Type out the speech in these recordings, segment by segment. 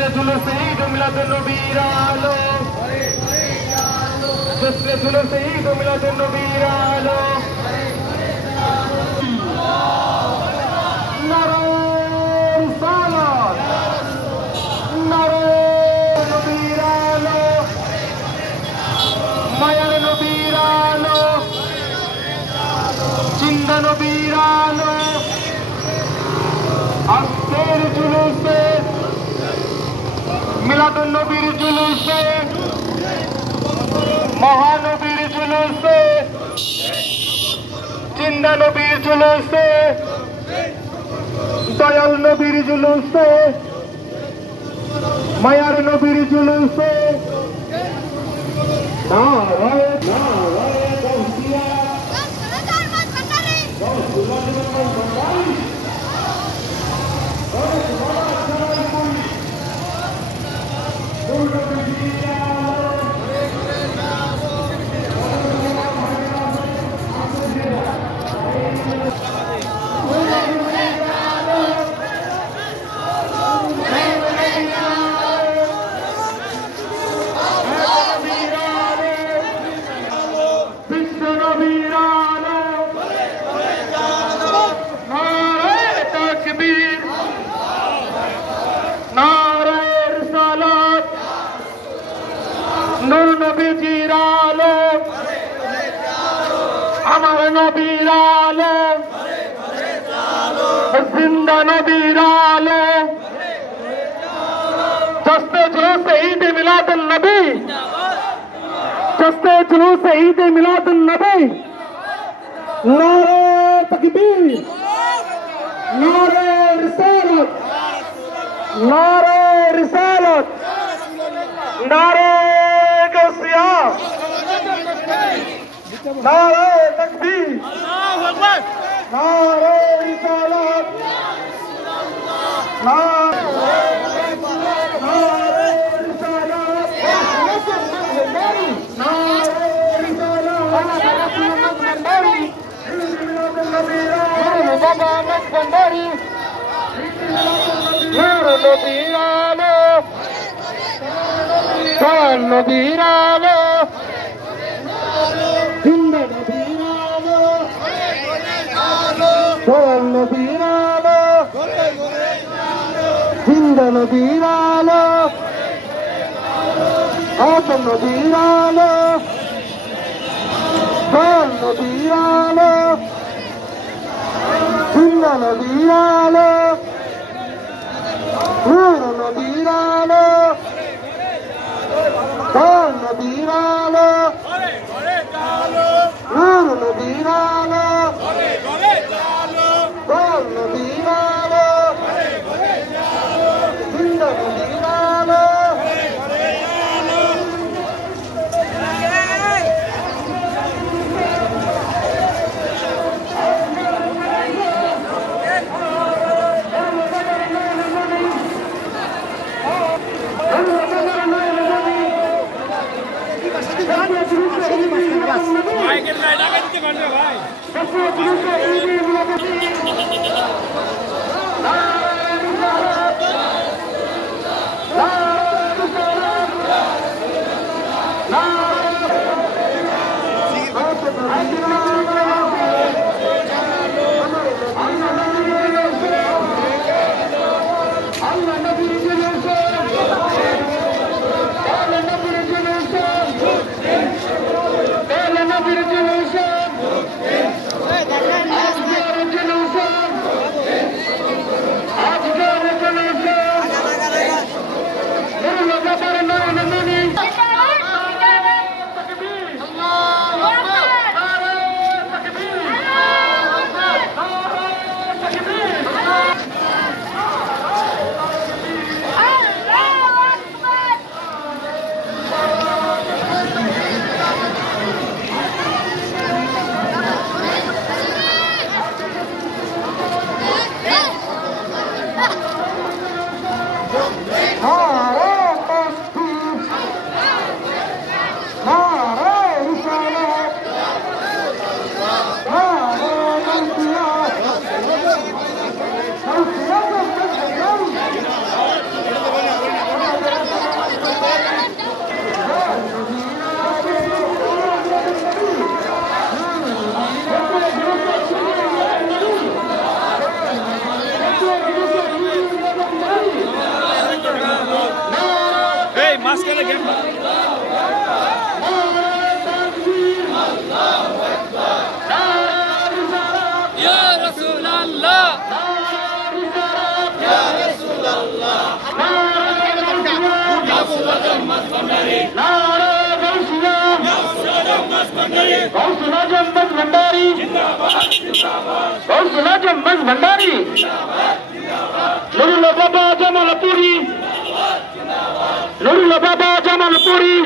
जश्न जुलूस ईद मिलाद नबीर आलो, जश्न जुलूस ईद मिलाद नबीर आलो। नारे रिसालत, नारे नबीर आलो, मायार नबीर आलो, जिंदा नबीर आलो। আজকের জুলুসে মিলাদুন নবীর জুলুসে, মহানবীর জুলুসে, জিন্দা নবীর জুলুসে, দয়াল নবীর জুলুসে, মায়ার নবীর জুলুসে নারায়ে নারায়ে গাউসিয়া নবীজির আলো, আমার নবীর আলো, জিন্দা নবীর আলো। জশ্নে জুলুস ঈদ মিলাদুন নবী, জশ্নে জুলুস ঈদ মিলাদুন নবী। নারে তাকবীর, নারে রিসালাত, নারে রিসালাত, নারে नारे तकबीर, नारे रिसालत, नारे रिसालत, नारे रिसालत, नबीर आलो, जिंदा नबीर आलो, दयाल नबीर आलो, जिंदा नबीर आलो, आदम नबीर आलो, दयाल नबीर आलो, जिंदा नबीर आलो, नूर नबीर आलो, दयाल नबीर आलो, नूर नबीर आलो, दयाल नबीर आलो, जिंदा नबीर आलो। ভাই भंडारी नुरुल्लाह बाबा जमालपुरी नुरुल्लाह बाबा जमालपुरी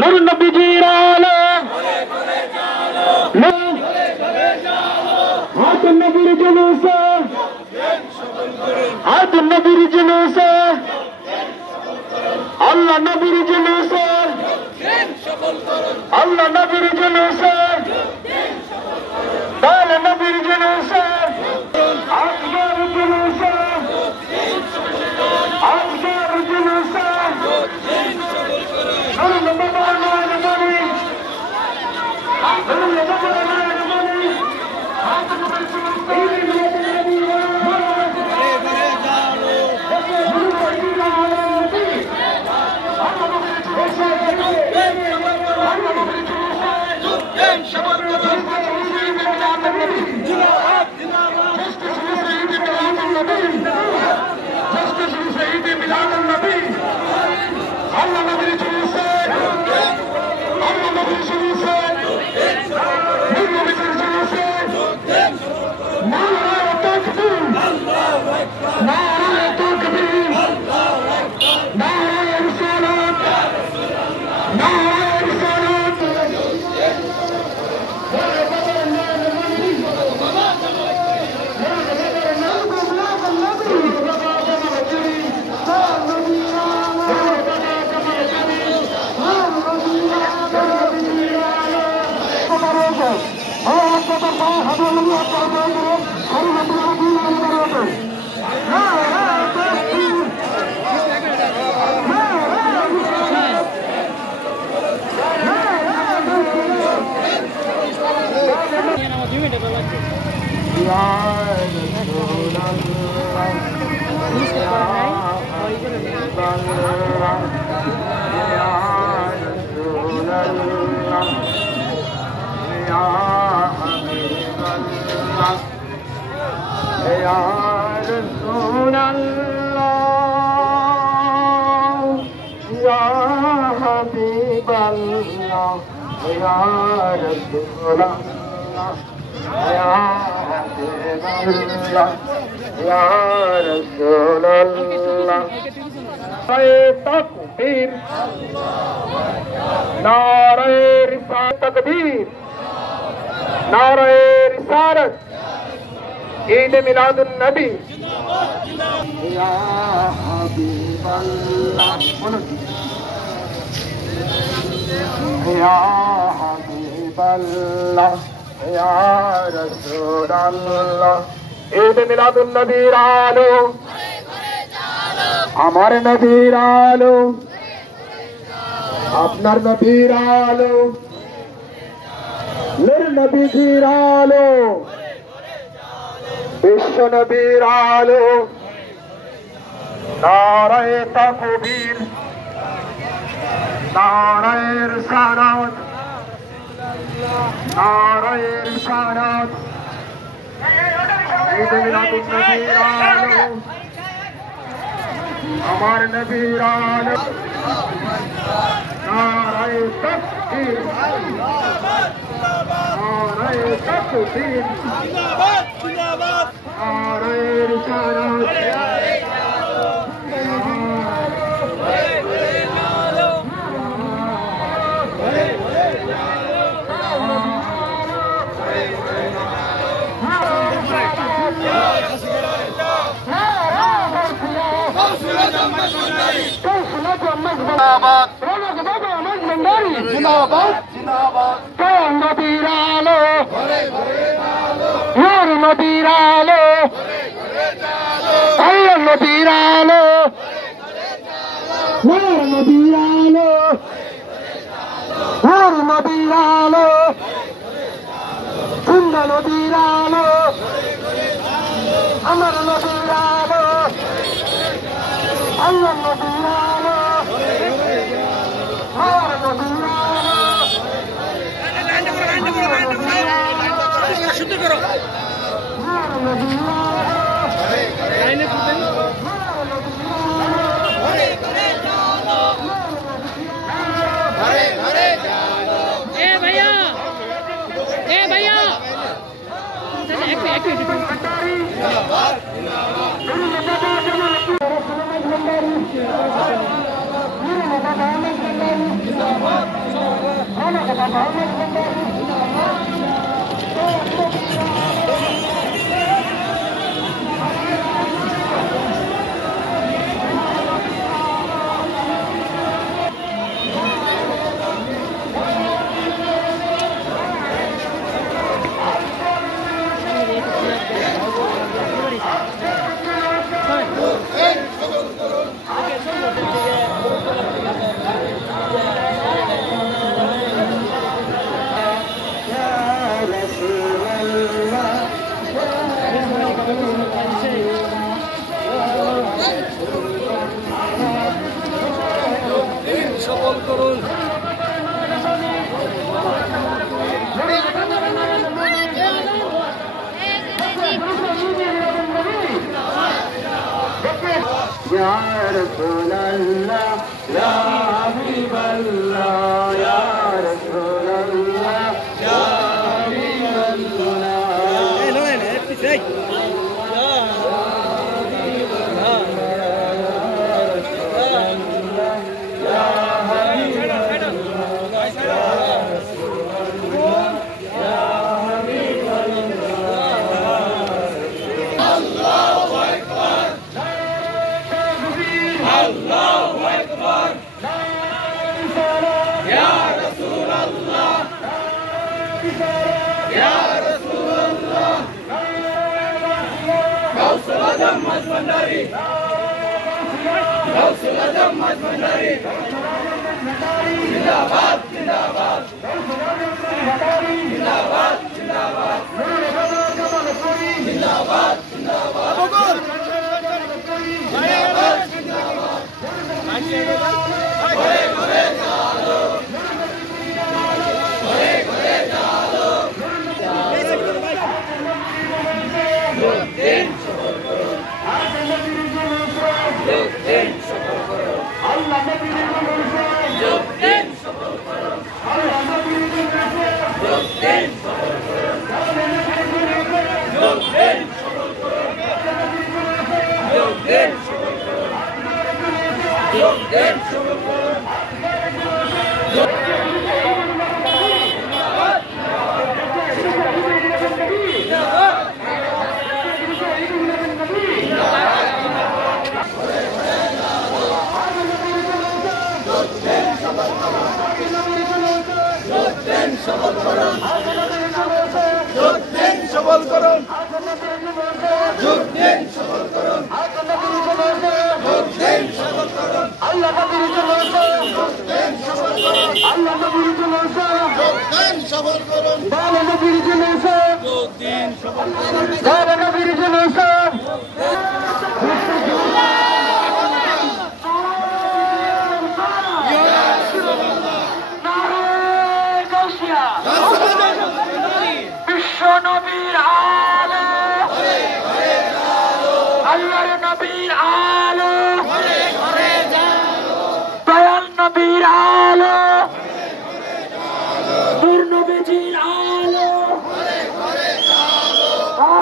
नुरुल नबी जी रालो हाथ नबीर जुलूस हाथ नबीर जुलूस अल्लाह नबीर जुलूस अल्लाह नबीर जुलूस दाल नबीर जुलूस आसमान जुलूस आसमान जुलूस नुरुल्लाह बाबा जमालपुरी नुरुल्लाह बाबा जमालपुरी हाथ नबीर तकबीर नारे रिसालत तकबीर नारे रिसालत ईद मिलादुन नबी या हबीब अल्लाह या हबीब अल्लाह या रसूल अल्लाह ईद मिलादुन नबी आलो আমার নবীর আলো আপনার নবীর আলো নূর নবীর আলো বিশ্ব নবীর আলো নারায়ে তাকবীর নারায়ে রিসালাত নারায়ে রিসালাত ঈদ মিলাদুন নবীর আলো আমার নবীর আলো নারায়ে তাকবীর নারায়ে তাকবীর জিন্দাবাদ জিন্দাবাদ নারায়ে রিসালাত जिंदाबाद जिंदाबाद नबीर आलो नूर नबीर आलो अल्लाह नबीर आलो नूर नबीर आलो नूर नबीर आलो जिंदा नबीर आलो अमर नबीर आलो अल्लाह नबीर आलो সফল করুন। Ya Rasulallah, Ya Habiballah, Ya Rasulallah, Ya Habiballah. जिंदाबाद जिंदाबाद जिंदाबाद जिंदाबाद जिंदाबाद সফল করুন। যোগ দিন সফল করুন। যোগ দিন সফল করুন। আল্লাহ নবীর জলসা, আল্লাহ নবীর জলসা, যোগ দিন সফল করুন। বাবা নবীর জলসা, যোগ দিন সফল করুন। বাবা নবীর জলসা। বিশ্ব নবীর আলো, আল্লাহর নবীর আলো, দয়াল নবীর আলো, নূর নবীজির আলো,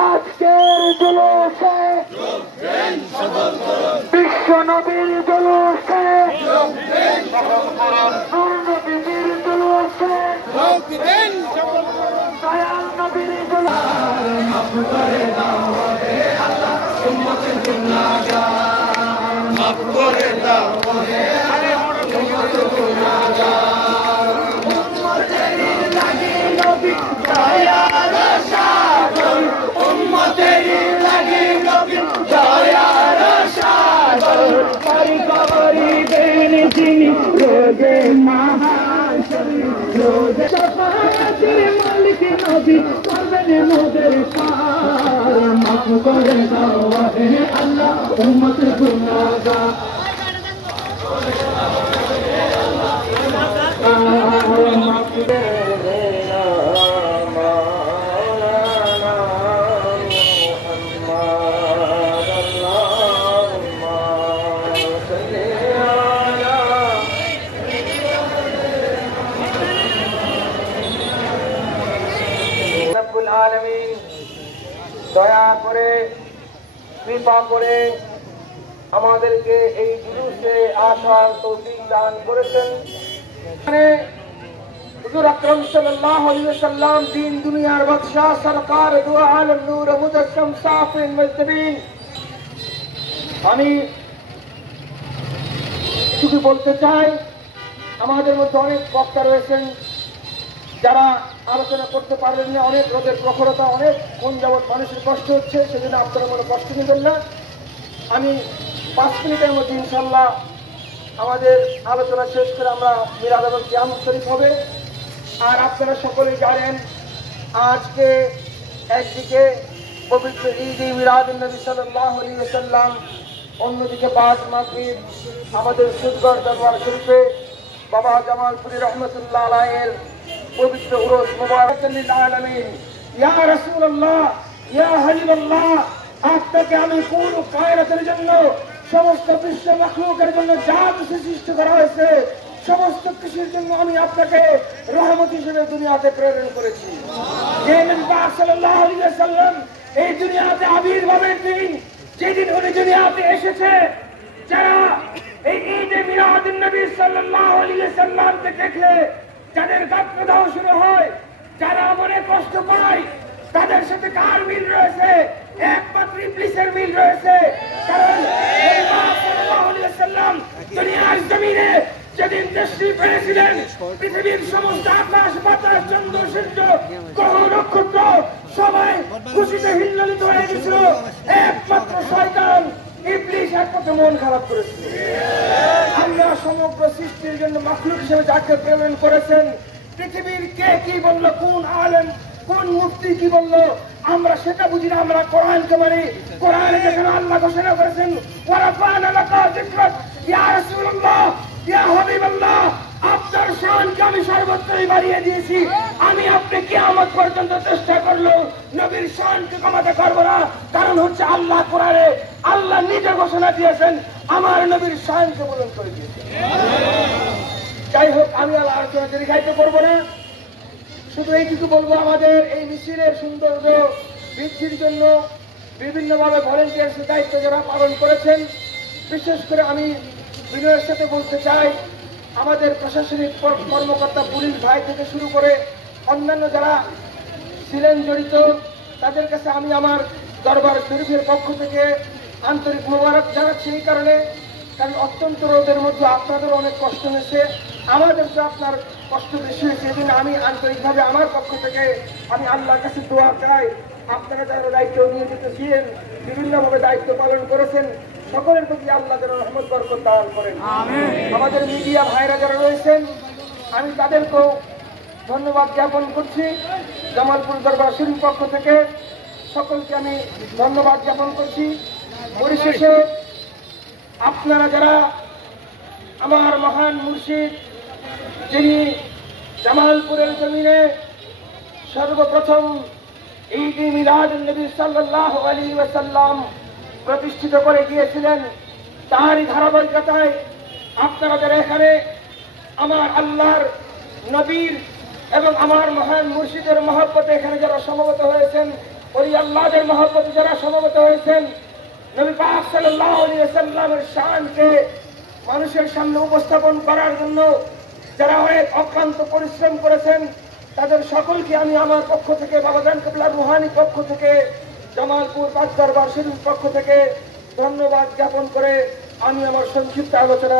আজকের জলসে বিশ্ব নবীর জলসে, নূর নবীজির জলসে, দয়াল নবীর রোজে মহাশয়, রোজে শফাআতের মালিক নবী করবেন মোদের পার, মাফ করে দাও হে আল্লাহ উম্মত গুনাহগার। কৃপা করে আমাদেরকে এই জুলুসে আসার তৌফিক দান করেছেন। হুজুর আকরাম সাল্লাল্লাহু আলাইহি ওয়াসাল্লাম দ্বীন দুনিয়ার বাদশা সরকার দু আলম নূর মুজাসসাম সাফিন মুজতবিন। আমি শুধু বলতে চাই, আমাদের মধ্যে অনেক বক্তা রয়েছেন যারা আলোচনা করতে পারবেন না, অনেক রোদের প্রখরতা, অনেক কোন যাবৎ মানুষের কষ্ট হচ্ছে, সেজন্য আপনারা কোনো কষ্ট নেবেন না। আমি 5 মিনিটের মধ্যে ইনশাল্লাহ আমাদের আলোচনা শেষ করে আমরা মিলাদ এবং কিয়ামত শরীফ হবে। আর আপনারা সকলেই জানেন আজকে একদিকে পবিত্র ঈদ মিলাদুন নবী সাল্লাল্লাহু আলাইহি ওয়াসাল্লাম, অন্যদিকে বাদ মাগরিব আমাদের সুদগড় দরবার শরীফে বাবা জামালপুরী রহমতুল্লাহ আলাইহির পবিত্র উরুস মুবারক লিল আলামিন। ইয়া রাসূলুল্লাহ, ইয়া হাবিবাল্লাহ, আপনাকে আমি পুরো কায়নাতের জন্য, সমস্ত বিশ্ব মাখলুকের জন্য যা কিছু সৃষ্টি করা হয়েছে সমস্ত কিছুর জন্য আমি আপনাকে রহমত হিসেবে দুনিয়াতে প্রেরণ করেছি। যে নবী পাক সাল্লাল্লাহু আলাইহি ওয়াসাল্লাম এই দুনিয়াতে আবির্ভাবের দিন, যেদিন উনি দুনিয়াতে এসেছে, যারা এই ঈদে মিলাদুন নবী সাল্লাল্লাহু আলাইহি ওয়াসাল্লামকে দেখে যাদের গাত্রদাহ শুরু হয়, যারা মনে কষ্ট পায়, তাদের সাথে কার মিল রয়েছে? একমাত্র ইবলিসের মিল রয়েছে। কারণ সাল্লাল্লাহু আলাইহি ওয়াসাল্লাম দুনিয়ার জমিনে যেদিন তশরীফ এনেছিলেন, পৃথিবীর সমস্ত আকাশ বাতাস চন্দ্র সূর্য গ্রহ নক্ষত্র সবাই খুশিতে হিল্লোলিত হয়ে গেছিল। একমাত্র শয়তান ইবলিস একমাত্র মন খারাপ করেছিল। আমরা সমগ্র সৃষ্টির জন্য মাখলুক হিসেবে যাকে প্রেরণ করেছেন, পৃথিবীর কে কি বললো, কোন আলেম কোন মুফতি কি বললো, আমরা সেটা বুঝি না। আমরা কোরআনকে মানি। কোরআনে যেখানে আল্লাহ ঘোষণা করেছেন ওয়ারাফা'না লাকা যিকরাক, ইয়া রাসূলুল্লাহ, ইয়া হাবিবাল্লাহ, আপনার শানকে আমি সর্বত্রই বাড়িয়ে দিয়েছি। আমি আপনি কিয়ামত পর্যন্ত চেষ্টা করলেও নবীর শানকে কমাতে পারবো না। কারণ হচ্ছে আল্লাহ কোরআনে আল্লাহ নিজে ঘোষণা দিয়েছেন, আমার নবীর শানকে বুলন্দ করে দিয়েছেন। যাই হোক, আমি আর আলোচনা দীর্ঘায়িত করবো না, শুধু এইটুকু বলবো, আমাদের এই মিছিলের সৌন্দর্য বৃদ্ধির জন্য বিভিন্নভাবে ভলেন্টিয়ার্সের দায়িত্ব যারা পালন করেছেন, বিশেষ করে আমি বিনয়ের সাথে বলতে চাই, আমাদের প্রশাসনিক কর্মকর্তা পুলিশ ভাই থেকে শুরু করে অন্যান্য যারা ছিলেন জড়িত, তাদের কাছে আমি আমার দরবার শরীফের পক্ষ থেকে আন্তরিক মোবারক জানাচ্ছি। এই কারণে, কারণ অত্যন্ত রোদের মধ্যে আপনাদের অনেক কষ্ট হয়েছে, আমাদের তো আপনার কষ্ট বেশি হয়েছে। এই জন্য আমি আন্তরিকভাবে আমার পক্ষ থেকে আমি আল্লাহর কাছে দোয়া চাই, আপনারা যারা দায়িত্ব নিয়োজিত ছিলেন, বিভিন্নভাবে দায়িত্ব পালন করেছেন, সকলের প্রতি আল্লাহ যেন রহমত বরকত দান করেন। আমাদের মিডিয়া ভাইরা যারা রয়েছেন, আমি তাদেরকেও ধন্যবাদ জ্ঞাপন করছি। জামালপুর দরবার শরীফ পক্ষ থেকে সকলকে আমি ধন্যবাদ জ্ঞাপন করছি। পরিশেষে আপনারা যারা আমার মহান মুর্শিদ, যিনি জামালপুরের জমিনে সর্বপ্রথম ঈদ মিলাদুন নবী সাল্লাল্লাহু আলাইহি ওয়াসাল্লাম প্রতিষ্ঠিত করে গিয়েছিলেন, তারই ধারাবাহিকতায় আপনারা যারা এখানে আমার আল্লাহর নবীর এবং আমার মহান মুর্শিদের মহব্বতে এখানে যারা সমবেত হয়েছেন, ওই আল্লাহদের মহব্বতে যারা সমবেত হয়েছেন, নবী পাক সাল্লাল্লাহু আলাইহি ওয়াসাল্লামের শানকে মানুষের সামনে উপস্থাপন করার জন্য যারা অনেক অক্লান্ত পরিশ্রম করেছেন, তাদের সকলকে আমি আমার পক্ষ থেকে, বাবাজান কিবলার রুহানি পক্ষ থেকে, জামালপুর পাঁচ দরবার শরীফ পক্ষ থেকে ধন্যবাদ জ্ঞাপন করে আমি আমার সংক্ষিপ্ত আলোচনা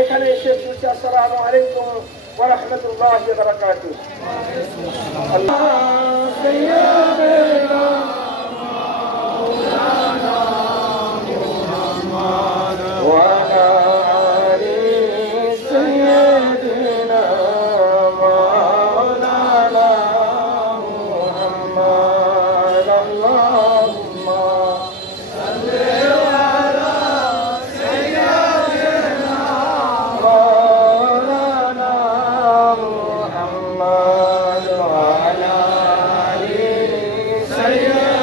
এখানে শেষ করছি। আসসালামু আলাইকুম ওয়া রাহমাতুল্লাহি ওয়া বারাকাতুহু। محمد وعلى آله سيدنا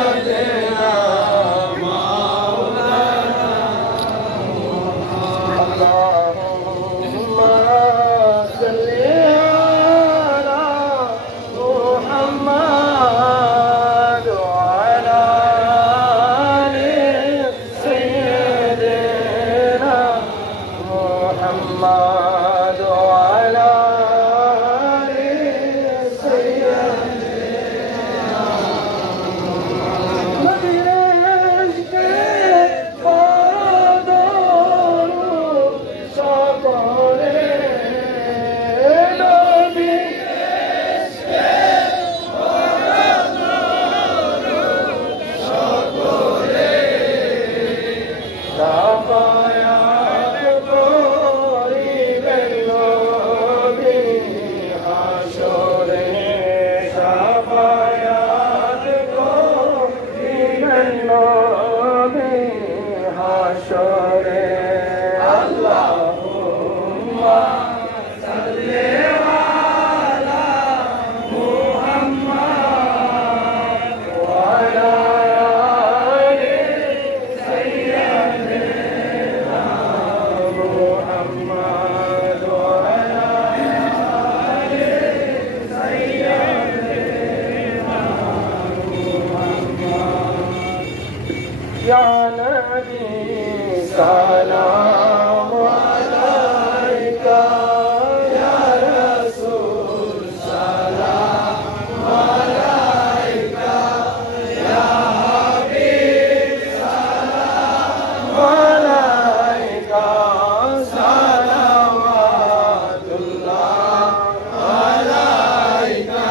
नबी सलाम अलैका या रसूल सलाम अलैका या हबीब सलाम अलैका सलावतुल्लाह अलैका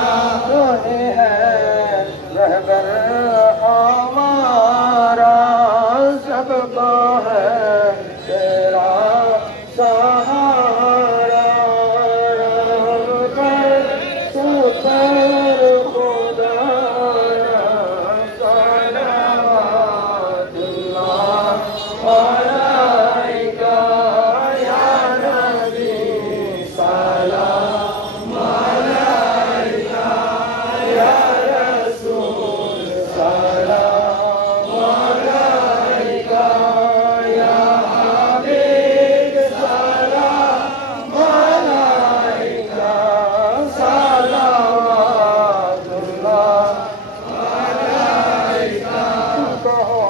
तूने है रहबर हमारा सबका है तेरा सहारा तू पर खुदाया सलावतुल्लाह अलैका या नबी सलाम अलैका या रसूल सलाम अलैका या हबीब सलाम अलैका सलावतुल्लाह अलैका कहो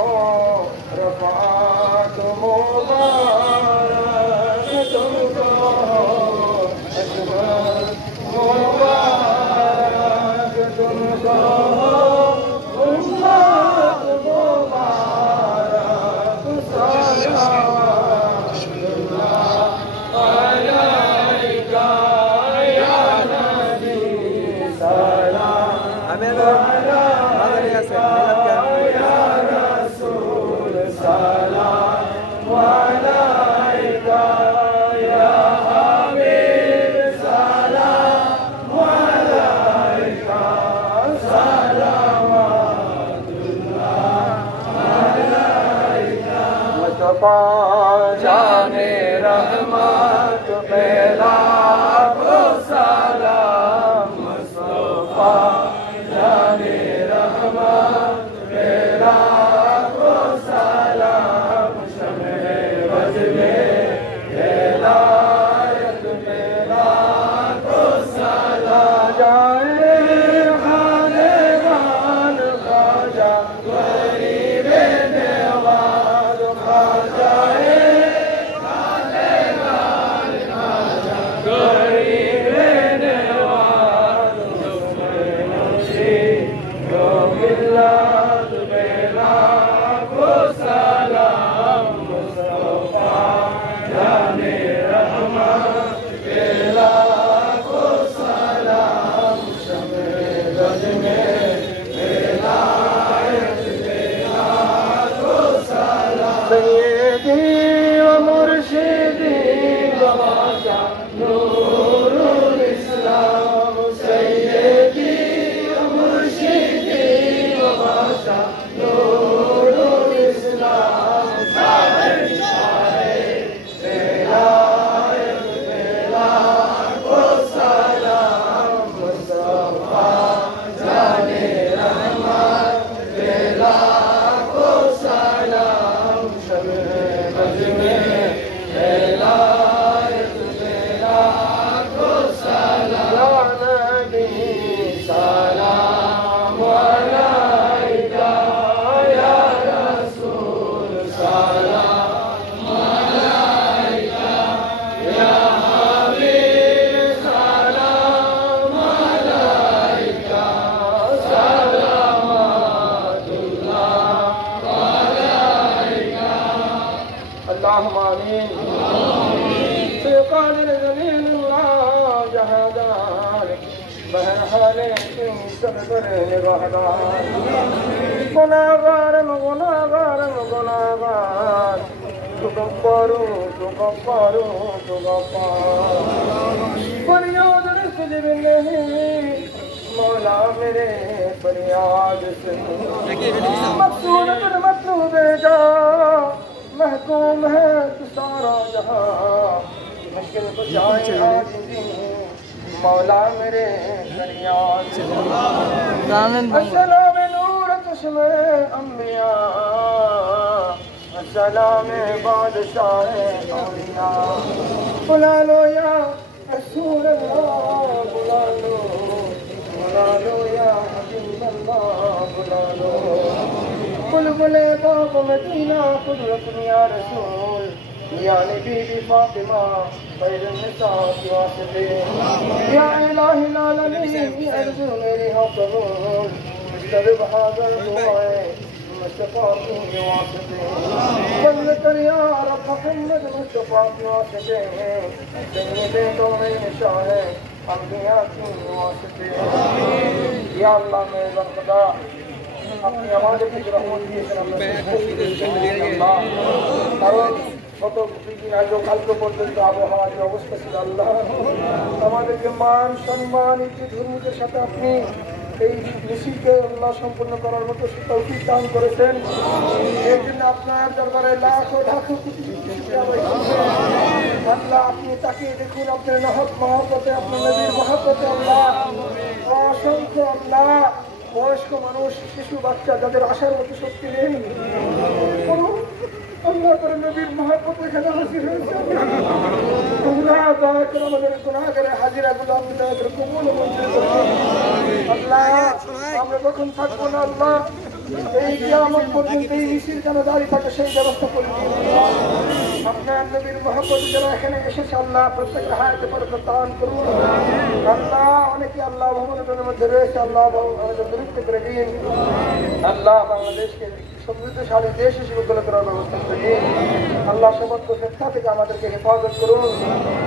रफ़ात मुबारक तुमको अजमत मुबारक तुमको उम्मत मुबारक सलावतुल्लाह अलैका या नबी सलाम अलैका या रसूल सलाम अलैका या हबीब सलाम अलैका सलावतुल्लाह अलैका मुस्तफा जाने रहमत पे लाखों सलाम मुस्तफा जाने रहमत पे लाखों सलाम शमे बज में हिदायत पे लाखों सलाम जाए खानेवान ख्वाजा गरीब नवाज ख्वाजाए खानेवान ख्वाजा गरीब नवाज जो मिल्लत पे लाखों सलाम मुस्तफा जाने रहमत पे लाखों सलाम शमे गज में हिदायत पे लाखों सलाम सय्यदी व मुर्शिदी व बादशाह नूरुल इस्लाम सय्यदी व मुर्शिदी व बादशाह नूरुल इस्लाम साहिर शाहे विलायत पे लाखों सलाम मुस्तफा जाने रहमत पे लाखों सलाम शमे बज में हिदायत पे लाखों सलाम या नबी सलाम अलैका या रसूल सलाम अलैका या हबीब सलाम अलैका सलावतुल्लाह अलैका अल्लाहुम्मा आमीन क़ादिर ज़मीन अल्लाह जहादार बहरहाले तुम सब पर निगाहदार गुनाहगार गुनाहगार तू गफ्फार फरियाद से भी नहीं मौला मेरे फरियाद से मकसूद पर मतलूब जा महकूम है तू सारा जहां मुश्किल कुछ आए मौला मेरे फरियाद से अस्सलाम नूर चश्मे अंबिया अस्सलाम बादशाह औलिया बुला लो या रसूल अल्लाह बुला लो या हबीब अल्लाह बुला लो बुलबुल बाग मदीना कुदरत या रसूल यानी बीबी फातिमा खैर निसा की वास्ते या इलाही आलमीन अर्जु मेरी हो कबूल मुस्तरब हाज़िर दुआए मुस्तफा की वास्ते बंद कर या रब मोहम्मद मुस्तफा की वास्ते सैयदे कौमें शाह अंबिया की वास्ते या अल्लाह मेरे खुदा আপনি আমাদেরকে যে রহমত দিয়েছেন আল্লাহ কারণ গত কিছুদিন আগে কালকে পর্যন্ত আবহাওয়ার যে অবস্থা ছিল আল্লাহ আমাদেরকে মান সম্মান ইজ্জত ধর্মীদের সাথে আপনি এই মিছিলকে আল্লাহ সম্পূর্ণ করার মতো তৌফিক দান করেছেন এর জন্য আপনার দরবারে লাখো লাখো আল্লাহ আপনি তাকিয়ে দেখুন আপনার মহব্বতে আপনার নবীর মহব্বতে আল্লাহ অসংখ্য আল্লাহ বয়স্ক মানুষ শিশু বাচ্চা যাদের আসার মতো শক্তি নেই আল্লাহ করে নবীর মহব্বত এখানে হাজির হয়েছে আমাদের গুনাহগারে হাজিরাগুলো আপনি আমাদের কবুল মঞ্জুর করুন আল্লাহ আমরা কখন থাকবো না আল্লাহ এই কিয়ামত পর্যন্ত এই মিছিল যেন দাঁড়িয়ে থাকে সেই ব্যবস্থা করে দিন আপনার নবীর মহব্বত যারা এখানে এসেছে আল্লাহ প্রত্যেকের হায়াতে বরকত দান করুন আল্লাহ অনেকে আল্লাহ ভবনের মধ্যে রয়েছে আল্লাহ আমাদের বিরুদ্ধে করে দিন আল্লাহ বাংলাদেশকে সমৃদ্ধশালী দেশ হিসেবে গড়ে তোলার ব্যবস্থা করে দিন আল্লাহ সমস্ত ফেতনা থেকে আমাদেরকে হেফাজত করুন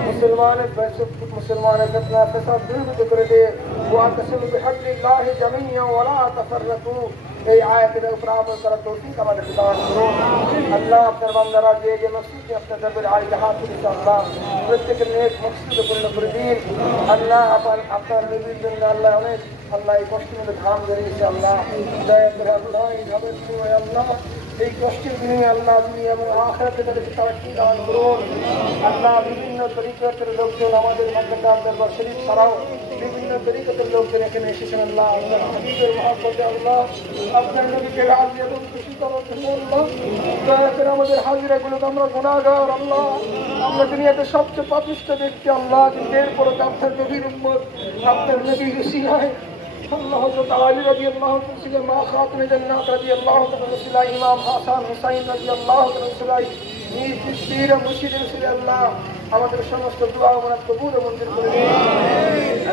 মুসলমানের ফেতনা ফেসাদ দূরীভূত করে দিয়ে ওয়াতাসিমু বিহাবলিল্লাহি জামিআন ওয়া লা তাফাররাকু এই আয়াতের উপর আমল করার তৌফিক আমাদেরকে দান করুন আল্লাহ আপনার বান্দারা যে মকসুদে আপনার দরবারে আইলে হাত তুলেছে আল্লাহ প্রত্যেকের নেক মকসুদে পূর্ণ করে দিন আল্লাহ আপনার নবীর জন্য আল্লাহ অনেক আল্লাহ এই কষ্টের মধ্যে ঘাম বেরিয়েছে আল্লাহ দয়া করে আল্লাহ এই ঘামের বিনিময়ে আল্লাহ এই কষ্টের বিনিময়ে আল্লাহ দুনিয়া এবং আখিরাতে তাদেরকে তারাক্কি দান করুন আল্লাহ বিভিন্ন তরিকতের লোকজন আমাদের মক্কা দরবার শরীফ ছাড়াও বিভিন্ন তরিকতের লোকজন এখানে এসেছেন আল্লাহ আপনার হাবিবের মহব্বতে আল্লাহ আপনার নবীকে রাজি এবং খুশি করার জন্য আল্লাহ দয়া করে আমাদের হাজিরাগুলোকে আমরা গুনাহগার আল্লাহ আমরা দুনিয়াতে সবচেয়ে পাপিষ্ঠ ব্যক্তি আল্লাহ কিন্তু এরপরে আপনার নবীর উম্মত আপনার নবীর উসিলায় আল্লাহ হযরত আলী রাদিয়াল্লাহু তাআলা ছিলেন মা খাতুনে জান্নাত রাদিয়াল্লাহু তাআলা ছিলেন ইমাম হাসান হুসাইন রাদিয়াল্লাহু তাআলা ছিলেন নিজ পীর মুর্শিদ ছিলেন আল্লাহ আমাদের সমস্ত দোয়া ও মানব কবুল ও মঞ্জুর করে দিন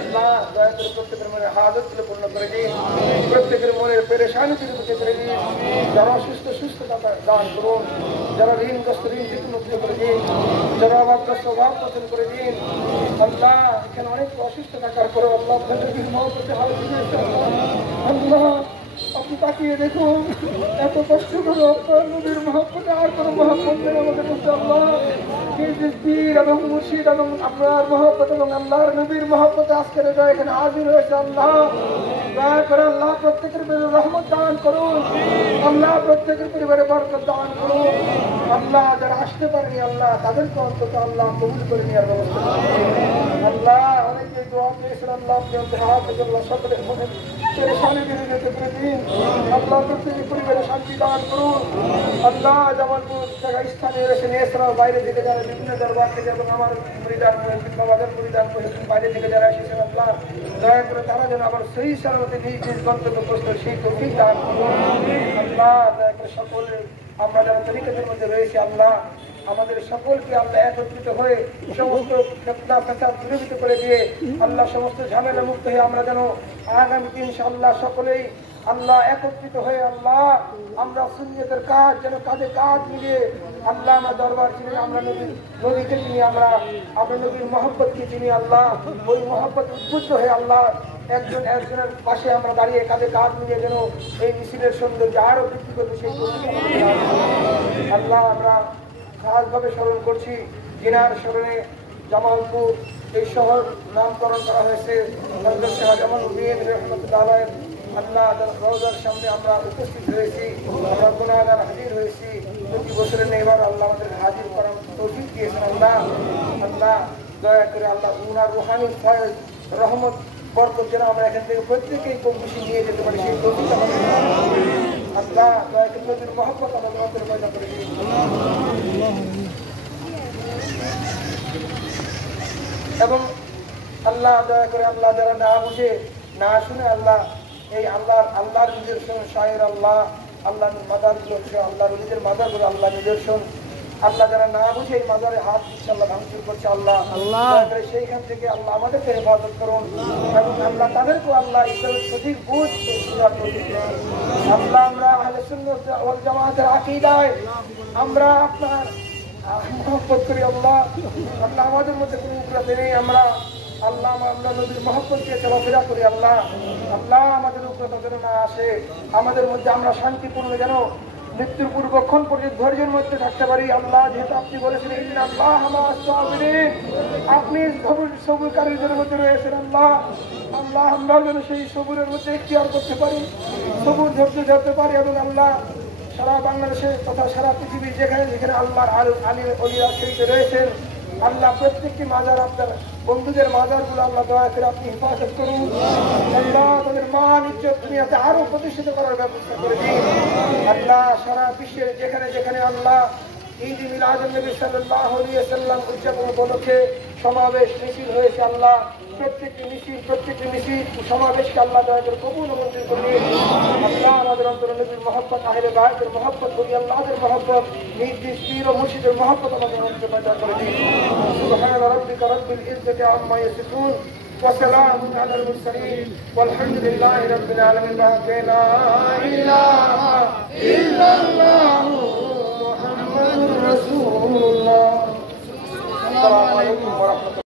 আল্লাহ দয়া করে প্রত্যেকের মনের হাজতগুলো পূর্ণ করে দিন প্রত্যেকের মনের পেরেশানিগুলো মুক্ত করে দিন যারা সুস্থতা দান করুন যারা ঋণগ্রস্ত ঋণ থেকে মুক্ত করে দিন যারা অভাবগ্রস্ত অভাব মোচন করে দিন আল্লাহ এখানে অনেক অসুস্থ থাকার পরে আল্লাহ আপনাদের মহব্বতে হাজির হয়েছে আল্লাহ আপনি তাকিয়ে দেখুন এত কষ্ট করে আপনার নবীর মহব্বতে আর কোনো মহব্বত নেই আমাদের মধ্যে আল্লাহ পীর এবং মুর্শিদ এবং আপনার মহব্বত এবং আল্লাহর নবীর মহব্বতে আজকের এখানে হাজির হয়েছে আল্লাহ দয়া করে আল্লাহ প্রত্যেকের পরিবারে রহমত দান করুন আল্লাহ প্রত্যেকের পরিবারে বরকত দান করুন আল্লাহ যারা আসতে পারেনি আল্লাহ তাদেরকে অন্তত আল্লাহ কবুল করে নেওয়ার ব্যবস্থা আল্লাহ অনেকে দোয়া পেয়েছেন আল্লাহ আপনি আল্লাহ সকলের মনে পেরেশানি বেড়ে যেতে করে দিন আল্লাহ প্রত্যেকের পরিবারে শান্তি দান করুন আল্লাহ জামালপুর জায়গায় স্থানীয় রয়েছেন এছাড়াও বাইরে থেকে যারা বিভিন্ন দরবার থেকে এবং আমার পরিধান বাবাদের পরিধান করেছেন বাইরে থেকে যারা এসেছেন আল্লাহ দয়া করে তারা যেন আবার সেই সারাতে নিজ নিজ গন্তব্য পৌঁছতে সেই তৌফিক দান করুন আল্লাহ দয়া করে সকলে আমরা যারা তরিকতের মধ্যে রয়েছি আল্লাহ আমাদের সকলকে আল্লাহ একত্রিত হয়ে সমস্ত ফিতনা ফাসাদ দূরীভূত করে দিয়ে আল্লাহ সমস্ত ঝামেলা মুক্ত হয়ে আমরা যেন আগামীতে ইনশাআল্লাহ সকলেই আল্লাহ একত্রিত হয়ে আল্লাহ আমরা সুন্নিয়তের কাজ যেন কাজে কাজ মিলিয়ে আল্লাহ আমরা দরবার চিনি আমরা নবীকে চিনি আমরা নবীর মহব্বতকে চিনি আল্লাহ ওই মহব্বত উদ্বুদ্ধ হয়ে আল্লাহ একজনের পাশে আমরা দাঁড়িয়ে কাজে কাজ মিলিয়ে যেন এই মিছিলের সৌন্দর্য আরো বৃদ্ধি করবে সেই আল্লাহ আমরা খাসভাবে স্মরণ করছি জিনার স্মরণে জামালপুর এই শহর নামকরণ করা হয়েছে শাহজামালউদ্দিন রহমতুল্লাহ আল্লাহ রওজার সামনে আমরা উপস্থিত হয়েছি আমরা গুনাহগার হাজির হয়েছি প্রতি বছরের এবার আল্লাহ আমাদের হাজির করার তৌফিক দিয়েছেন আল্লাহ আল্লাহ দয়া করে আল্লাহ উনার রুহানি ফয়েজ রহমত বরকত যেন আমরা এখান থেকে প্রত্যেকেই কম বেশি নিয়ে যেতে পারি সেই তৌফিক আমাদের আল্লাহ দয়া করে নবীর মহব্বত আমাদের মধ্যে পয়দা করে দিন এবং আল্লাহ দয়া করে আল্লাহ যারা না বুঝে না শুনে আল্লাহ এই আল্লাহর নিজের শায়ের আল্লাহ আল্লাহ মাজারগুলো হচ্ছে আল্লাহ রলিদের মাজারগুলো আল্লাহ নিদর্শন। আল্লাহ যারা না বুঝে এই মাজারে হাত দিচ্ছে আল্লাহ ভাঙচুর করছে আল্লাহ দয়া করে সেইখান থেকে আল্লাহ আমাদেরকে হেফাজত করুন এবং আল্লাহ তাদেরকেও আল্লাহ ইসলামের সঠিক বুঝ আল্লাহ আমরা আহলে সুন্নাত ওয়াল জামাতের আকীদায় আমরা আপনার মহব্বত করি আল্লাহ। আল্লাহ আমাদের মধ্যে কোনো উগ্রতা নেই, আমরা আল্লাহ আমরা নবীর মহব্বতকে চলাফেরা করি আল্লাহ। আল্লাহ আমাদের উগ্রতা যেন না আসে, আমাদের মধ্যে আমরা শান্তিপূর্ণ যেন মৃত্যুর পূর্বক্ষণ পর্যন্ত ধৈর্যের মধ্যে থাকতে পারি আল্লাহ। যেহেতু আপনি বলেছিলেন ইন্নাল্লাহ মা'আস সাবিরিন, আপনি সবুরকারীদের মধ্যে রয়েছেন আল্লাহ। আল্লাহ আমরাও যেন সেই সবুরের মধ্যে ইখতিয়ার করতে পারি, সবুর ধৈর্য ধরতে পারি এবং আল্লাহ সারা বাংলাদেশে তথা সারা পৃথিবীর যেখানে যেখানে আল্লাহর আলিম ওলিয়া শহীদ রয়েছেন আল্লাহ প্রত্যেকটি মাজার আপনার বন্ধুদের মাজারগুলো আল্লাহ দয়া করে আপনি হেফাজত করুন আল্লাহ। তাদের মান ইজ্জত দুনিয়াতে আরো প্রতিষ্ঠিত করার ব্যবস্থা করে দিন আল্লাহ। সারা বিশ্বের যেখানে যেখানে আল্লাহ ঈদ মিলাদুন নবী সাল্লাল্লাহু আলাইহি ওয়াসাল্লাম উদযাপন উপলক্ষে সমাবেশ মিছিল হয়েছে আল্লাহ, প্রত্যেকটি মিছিল সমাবেশকে আল্লাহ দয়া করে কবুল ও মঞ্জুর করে নিন আল্লাহ। আমাদের অন্তরে নবীর মহব্বত, আহলে বায়তের মহব্বত করি আল্লাহদের মহব্বত, নিজ পীর ও মুর্শিদের মহব্বত আমাদের অন্তরে পয়দা করে দিন। সুবহান রাব্বিকা রাব্বিল ইজ্জাতি আম্মা ইয়াসিফুন ওয়া সালামুন আলাল মুরসালিন ওয়ালহামদুলিল্লাহি রাব্বিল আলামিন। লা ইলাহা ইল্লাল্লাহু মুহাম্মাদুর রাসূলুল্লাহ। আসসালামু আলাইকুম ওয়া রাহমাতুল্লাহ।